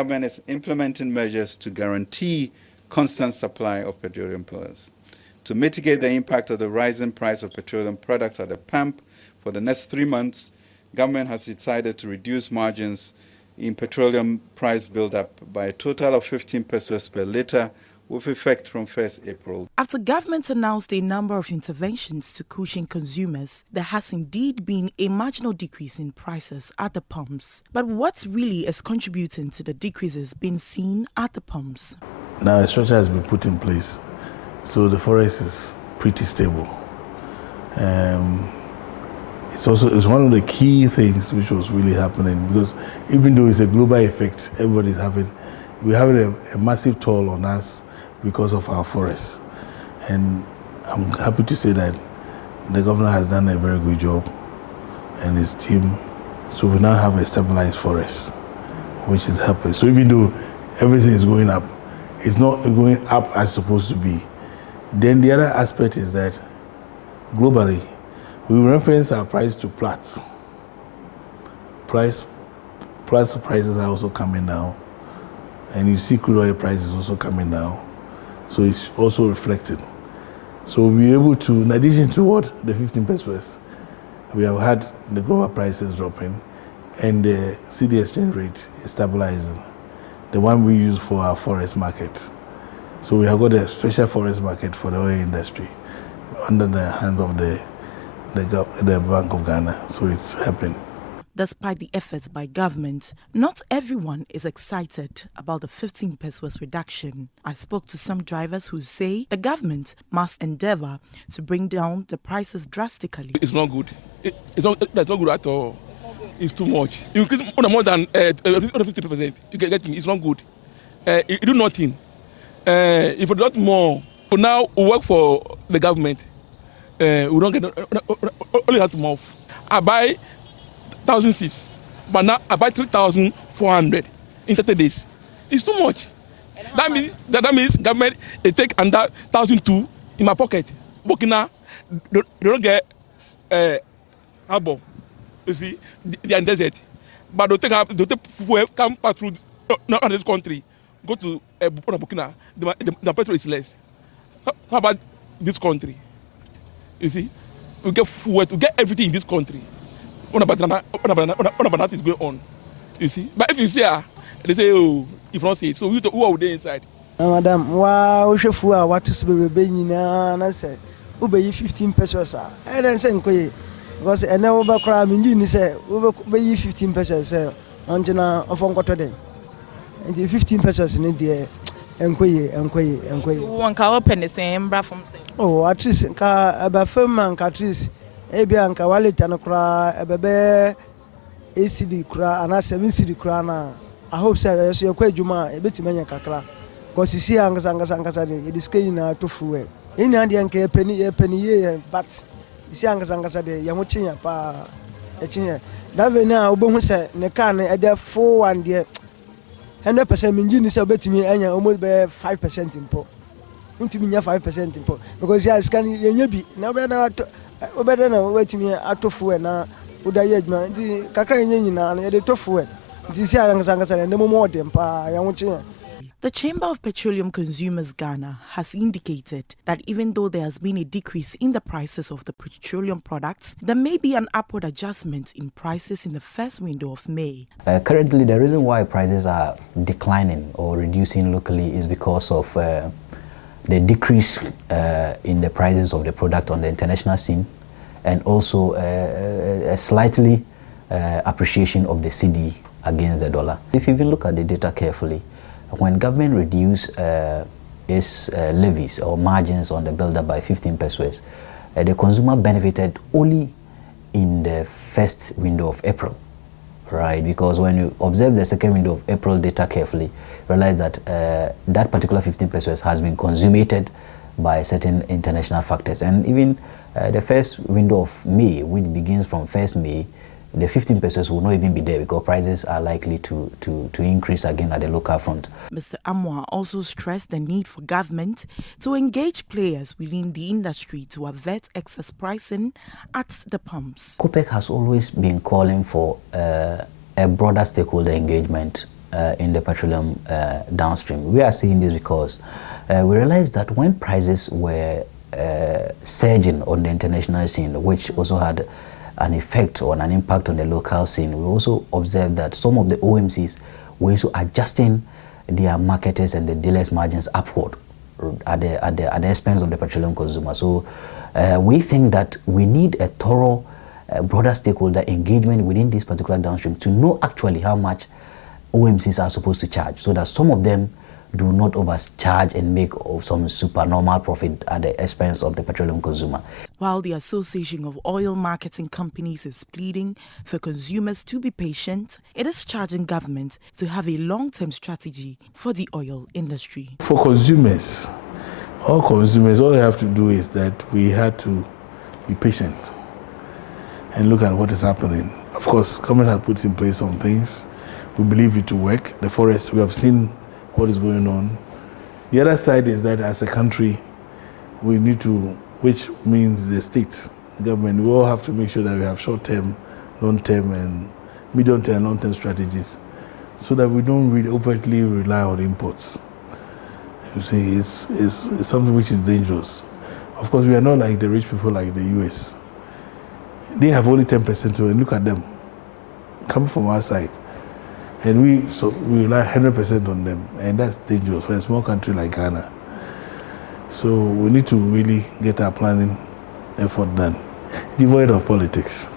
The government is implementing measures to guarantee constant supply of petroleum products. To mitigate the impact of the rising price of petroleum products at the pump for the next 3 months, government has decided to reduce margins in petroleum price build-up by a total of 15 pesos per litre, with effect from 1st April. After government announced a number of interventions to cushion consumers, there has indeed been a marginal decrease in prices at the pumps. But what really is contributing to the decreases being seen at the pumps? Now a structure has been put in place, so the forest is pretty stable. It's one of the key things which was really happening, because even though it's a global effect, we're having a massive toll on us because of our forests. And I'm happy to say that the governor has done a very good job, and his team. So we now have a stabilized forest, which is happening. So even though everything is going up, it's not going up as supposed to be. Then the other aspect is that globally, we reference our price to Platts. Platts prices are also coming down, and you see crude oil prices also coming down. So it's also reflected. So we'll be able to, in addition to what the 15 pesos, we have had the global prices dropping and the CD exchange rate is stabilizing, the one we use for our forest market. So we have got a special forest market for the oil industry under the hands of the Bank of Ghana. So it's happening. Despite the efforts by government, not everyone is excited about the 15 pesos reduction. I spoke to some drivers who say the government must endeavor to bring down the prices drastically. It's not good. It's not good at all. It's too much. You increase more than 50%. You get me. It's not good. You do nothing. If you do not more, now we work for the government. We don't get only have to move. I buy 1,006, but now I buy 3,400 in 30 days. It's too much. That means government take under 1,002 in my pocket. Burkina, they don't get harbor. You see, they are in desert, but they take fuel, come pass through not this country, go to Burkina. The petrol is less. How about this country? You see, we get fuel, we get everything in this country. What about that is going on? You see, but if you say, they say, oh, if not say it, so who are they inside? Madam, wow, chef, what is the baby? And I said, who pay 15 pesos? And then say, because I never back around in you say, who pay 15 pesos? Angela of Uncle today. And the 15 pesos in India. One can open the same bra from say. Oh, at least about 5 months, at least. Ebianka wale tanokra ebebe ACD kra ana 7 CD kra na I hope say you kwa adwuma ebetimanya kakra because see angasa de it is key na to fuel any and yanka penny ye but see angasa de ye ho chinya pa e chinya that ve na obohu say ne car na e dey 41 de 100% minji ni say obetimi anya almost be 5% impo untimi nya 5% impo because ya scan ye bi na be na the Chamber of Petroleum Consumers Ghana has indicated that even though there has been a decrease in the prices of the petroleum products, there may be an upward adjustment in prices in the first window of May. Currently, the reason why prices are declining or reducing locally is because of the decrease in the prices of the product on the international scene, and also a slightly appreciation of the cedi against the dollar. If you look at the data carefully, when government reduced its levies or margins on the builder by 15 pesos, the consumer benefited only in the first window of April, right? Because when you observe the second window of April data carefully, realize that that particular 15 pesos has been consummated by certain international factors. And even the first window of May, which begins from 1st May, the 15 pesos will not even be there because prices are likely to increase again at the local front. Mr. Amwa also stressed the need for government to engage players within the industry to avert excess pricing at the pumps. KWAKU has always been calling for a broader stakeholder engagement in the petroleum downstream. We are saying this because we realized that when prices were surging on the international scene, which also had an effect or an impact on the local scene, we also observed that some of the OMCs were also adjusting their marketers and the dealers' margins upward at the expense of the petroleum consumer. So we think that we need a thorough, broader stakeholder engagement within this particular downstream to know actually how much OMCs are supposed to charge, so that some of them do not overcharge and make some supernormal profit at the expense of the petroleum consumer. While the Association of Oil Marketing Companies is pleading for consumers to be patient, it is charging government to have a long-term strategy for the oil industry. For consumers, all they have to do is that we have to be patient and look at what is happening. Of course, government has put in place some things. We believe it to work. The forest, we have seen what is going on. The other side is that as a country, we need to, which means the state, the government, we all have to make sure that we have short-term, long-term, and medium-term, long-term strategies, so that we don't really overtly rely on imports. You see, it's something which is dangerous. Of course, we are not like the rich people like the US. They have only 10% to it. Look at them, coming from our side. And we rely 100% on them, and that's dangerous for a small country like Ghana. So we need to really get our planning effort done, devoid of politics.